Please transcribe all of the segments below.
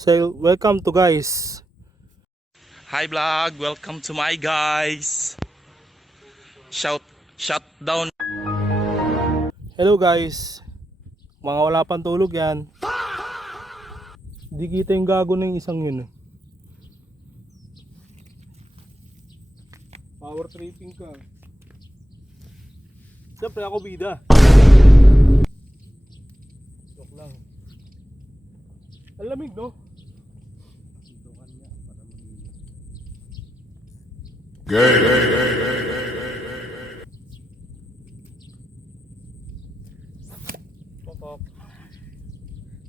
So, welcome to guys. Hi vlog, welcome to my guys. Shut down. Hello guys. Mga wala pang tulog yan. Di kita yung gago ng isang yun. Power tripping ka. Siyempre ako bida. Joke lang. Ang lamig no? Pokok.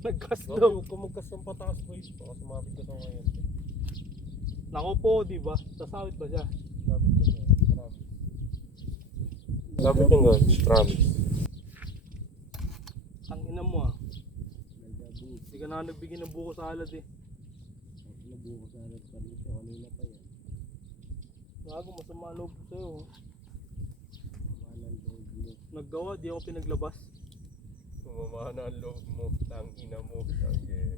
Nagkas daw. Huwag ka magkas ng pataas boys. Baka sumapit ka sa ngayon. Nako po, di ba? Sasawit ba siya? Sabit yun nga. Promise. Sabit yun guys. Promise. Ang ina mo ah. Hindi ka na nagbigay ng buko salad eh. Nabuko sa alat pa rin ito. Kanina pa yan. Gago, masama loob ko sa'yo. Mamahanan loob mo. Naggawa, di ako pinaglabas. Mamahanan ang loob mo. Tang ina mo. Okay.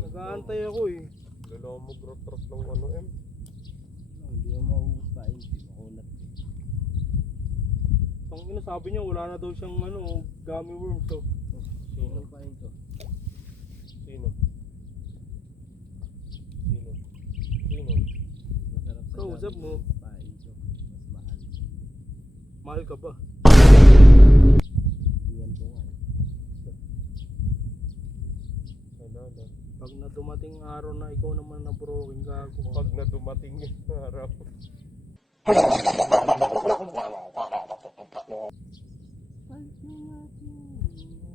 Nag-aantay ako eh. Lalaw mo grot-rot ng ano em. Hindi mo maubos pa yun, makulat. Ang ina sabi niya wala na daw siyang gummy worms so. Sino? Pa yun to. Sino? Sino? Sino? Masarap sa Kausap mo. pa yun to. Mas mahal. Mahal ka ba? Iwan ko nga. Ano na? Pag na dumating araw na ikaw naman na broken gago ka. Pag na dumating yung araw.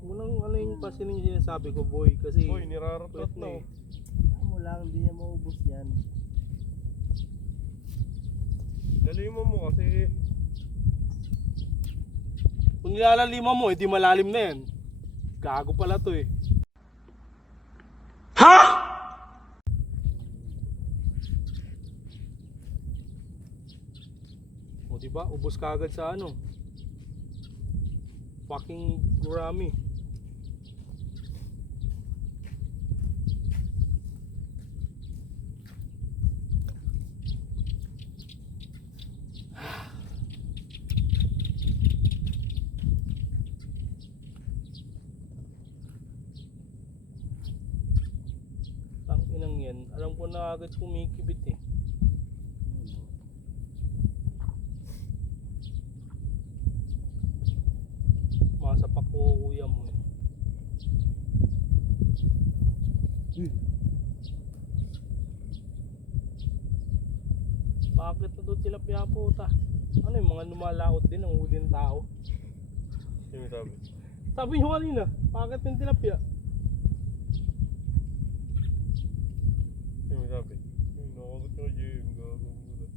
Unang ano yung pasin yung sinasabi ko boy kasi Boy, niraratot wait na na oh. Kaya mo lang, hindi niya maubos yan. Dali mo kasi Kung nilalalima mo, di malalim na yan. Gago pala to eh. O diba, ubos ka agad sa fucking gurami. Tang inang yan, alam ko na agad kumikibit eh. Masapak ko kuya mo eh. Bakit na doon tilapia puta? Ano yung mga lumalaot din ang huli ng tao? Sino sabi? Sabi nyo kanina, bakit yung tilapia? Sino sabi? Nakagot ko Jim. Gagawin mo na.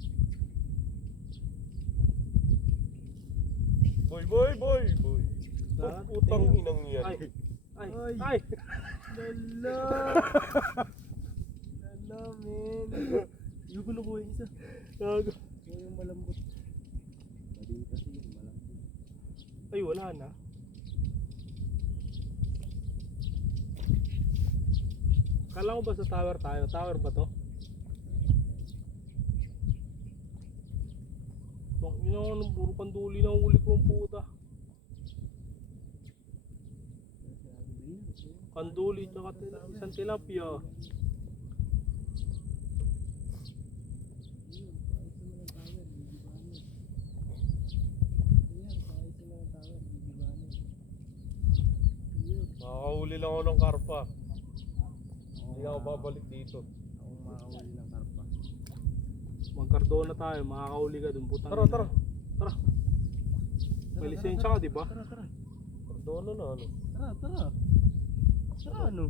Boy! Lahat, Putang tingin. inang yan. Ay! Lala! Lala, men. Yung gulo ko yung isa. Gago. Kaya yung malambot. Mali kasi yung malambot. Ay, wala na. Kala ko ba sa tower tayo? Tower ba to? Bang ina ko nung puro panduli na huli ko ang puta. Panduli tsaka isang tilapia. Nakakahuli lang ako ng karpa. Hindi ako babalik dito. Akong makahuli ng karpa. Magkardona tayo, makakahuli ka dun putang. Tara, ina. tara. Tara. May lisensya ka, di ba? Tara, tara. Doon na ano. Tara, tara. Tara, ano?